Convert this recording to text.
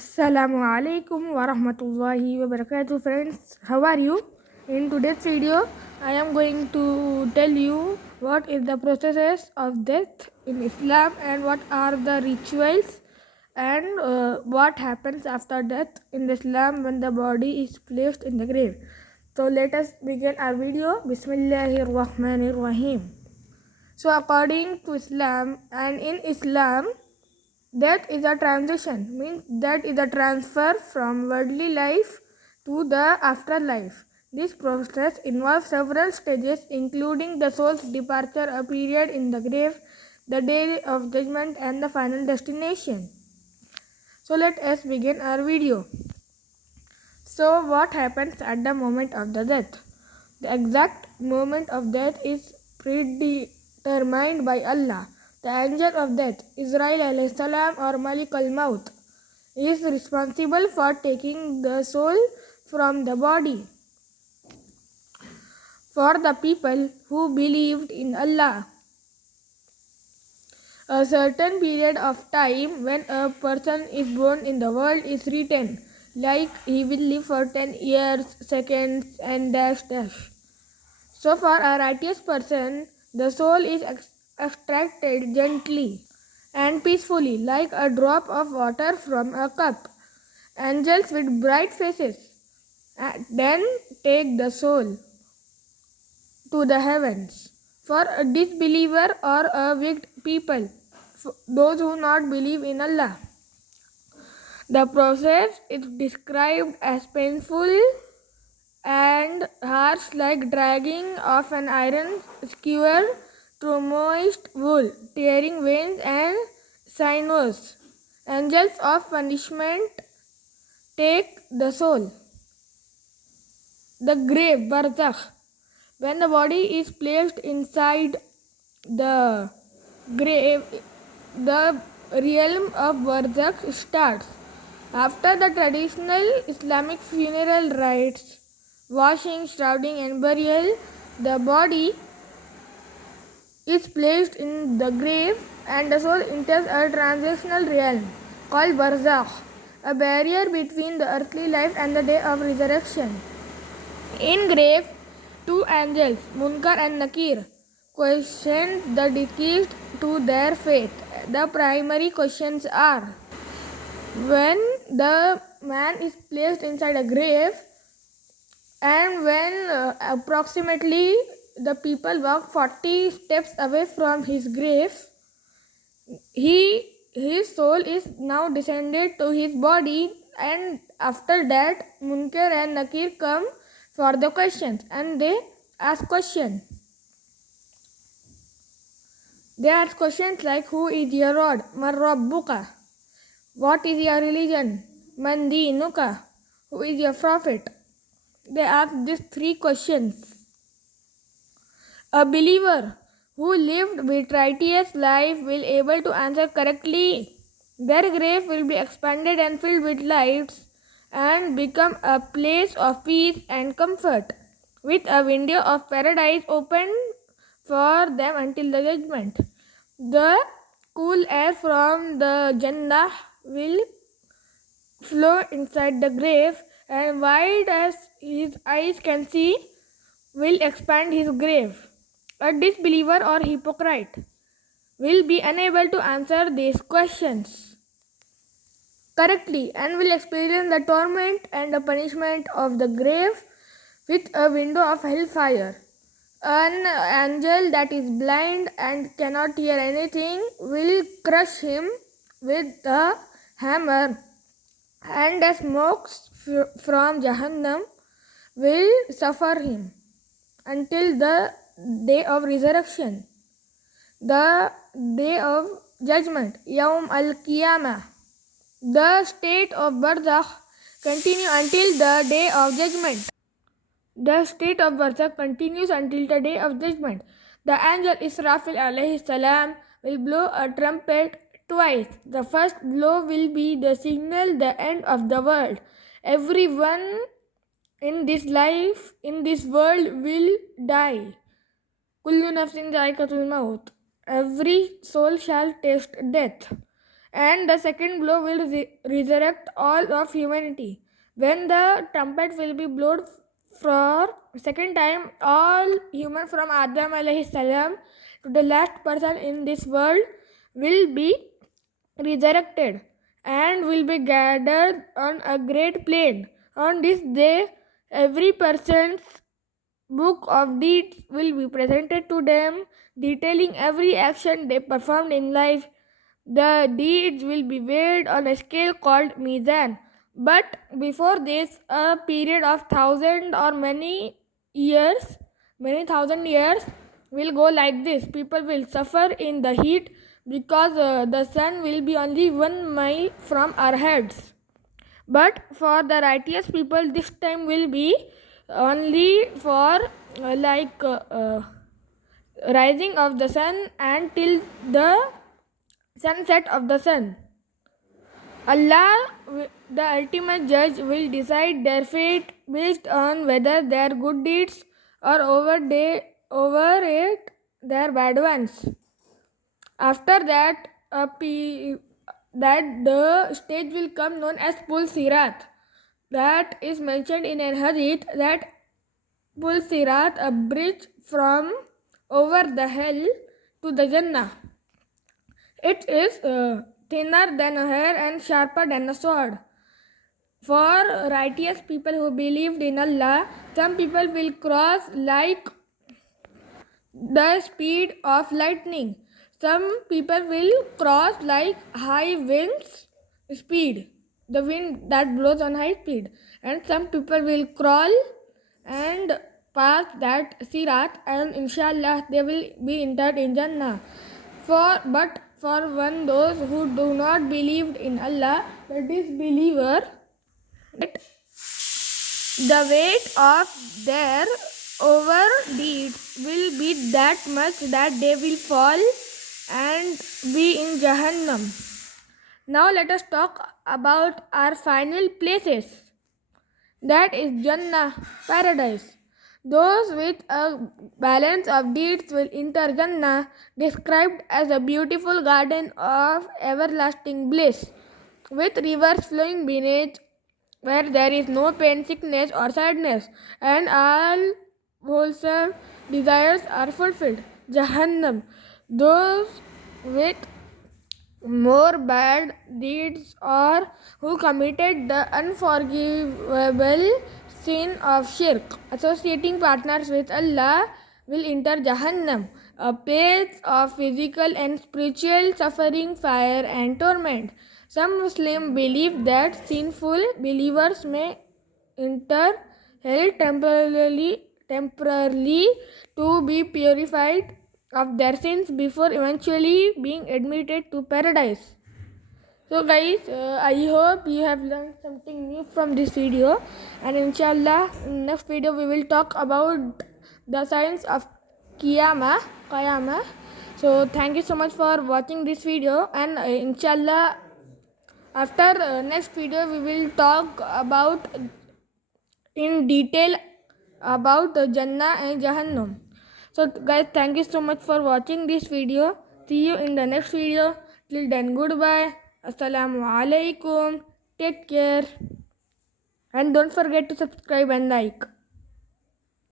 Assalamu alaikum wa rahmatullahi wa barakatuh, friends. How are you? In today's video, I am going to tell you what is the processes of death in Islam and what are the rituals and what happens after death in Islam when the body is placed in the grave. So let us begin our video. Bismillahir Rahmanir Rahim. So according to Islam and in Islam, death is a transition, means that is a transfer from worldly life to the afterlife. This process involves several stages, including the soul's departure, a period in the grave, the day of judgment, and the final destination. So let us begin our video. So what happens at the moment of the death? The exact moment of death is predetermined by Allah. The angel of death, Israel alayhi salam or Malik al-Maut, is responsible for taking the soul from the body. For the people who believed in Allah, a certain period of time when a person is born in the world is written, like he will live for 10 years, seconds, and dash dash. So for a righteous person, the soul is extracted gently and peacefully, like a drop of water from a cup. Angels with bright faces then take the soul to the heavens. For a disbeliever or a wicked people, those who not believe in Allah, the process is described as painful and harsh, like dragging of an iron skewer through moist wool, tearing veins and sinews. Angels of punishment take the soul. The grave, barzakh. When the body is placed inside the grave, the realm of barzakh starts. After the traditional Islamic funeral rites, washing, shrouding, and burial, the body is placed in the grave and the soul enters a transitional realm called barzakh, a barrier between the earthly life and the day of resurrection. In grave, two angels, Munkar and Nakir, question the deceased to their faith. The primary questions are: when the man is placed inside a grave, and when approximately the people walk 40 steps away from his grave, his soul is now descended to his body, and after that Munkar and Nakir come for the questions and they ask questions. They ask questions like, who is your Lord? Man Rabbuka? What is your religion? Man Dinuka? Who is your prophet? They ask these three questions. A believer who lived with righteous life will able to answer correctly. Their grave will be expanded and filled with lights and become a place of peace and comfort, with a window of paradise open for them until the judgment. The cool air from the Jannah will flow inside the grave, and wide as his eyes can see will expand his grave. A disbeliever or hypocrite will be unable to answer these questions correctly and will experience the torment and the punishment of the grave with a window of hellfire. An angel that is blind and cannot hear anything will crush him with a hammer, and the smokes from Jahannam will suffer him until the day of resurrection, the day of judgment, Yawm al-Qiyamah. The state of barzakh continue until the day of judgment. The state of barzakh continues until the day of judgment. The angel Israfil alayhi salam will blow a trumpet twice. The first blow will be the signal the end of the world. Everyone in this life, in this world, will die. Kullu nafsin za'iqatul maut. Every soul shall taste death. and the second blow will resurrect all of humanity. When the trumpet will be blown for second time, all human from Adam alayhi salam to the last person in this world will be resurrected and will be gathered on a great plain. On this day, every person's book of deeds will be presented to them, detailing every action they performed in life. The deeds will be weighed on a scale called Mizan. But before this, a period of many thousand years will go like this. People will suffer in the heat because the sun will be only 1 mile from our heads. But for the righteous people, this time will be only for rising of the sun and till the sunset of the sun. Allah, the ultimate judge, will decide their fate based on whether their good deeds or overrate their bad ones. After that, the stage will come known as Pul Sirat. That is mentioned in an hadith that Pul Sirat, a bridge from over the hell to the Jannah. It is thinner than a hair and sharper than a sword. For righteous people who believed in Allah, some people will cross like the speed of lightning. Some people will cross like high winds speed, the wind that blows on high speed. And some people will crawl and pass that sirat, and inshallah they will be entered in Jannah. But for those who do not believe in Allah, the disbeliever, the weight of their over deeds will be that much that they will fall and be in Jahannam. Now let us talk about our final places. That is Jannah, paradise. Those with a balance of deeds will enter Jannah, described as a beautiful garden of everlasting bliss, with rivers flowing beneath, where there is no pain, sickness, or sadness, and all wholesome desires are fulfilled. Jahannam, those with more bad deeds or who committed the unforgivable sin of shirk, associating partners with Allah, will enter Jahannam, a place of physical and spiritual suffering, fire, and torment. Some Muslims believe that sinful believers may enter hell temporarily to be purified of their sins before eventually being admitted to paradise. So guys, I hope you have learned something new from this video, and inshallah in next video we will talk about the signs of Qiyamah. So thank you so much for watching this video, and inshallah after next video we will talk about in detail about Jannah and Jahannam. So guys, thank you so much for watching this video. See you in the next video. Till then, goodbye. Assalamu alaikum. Take care. And don't forget to subscribe and like.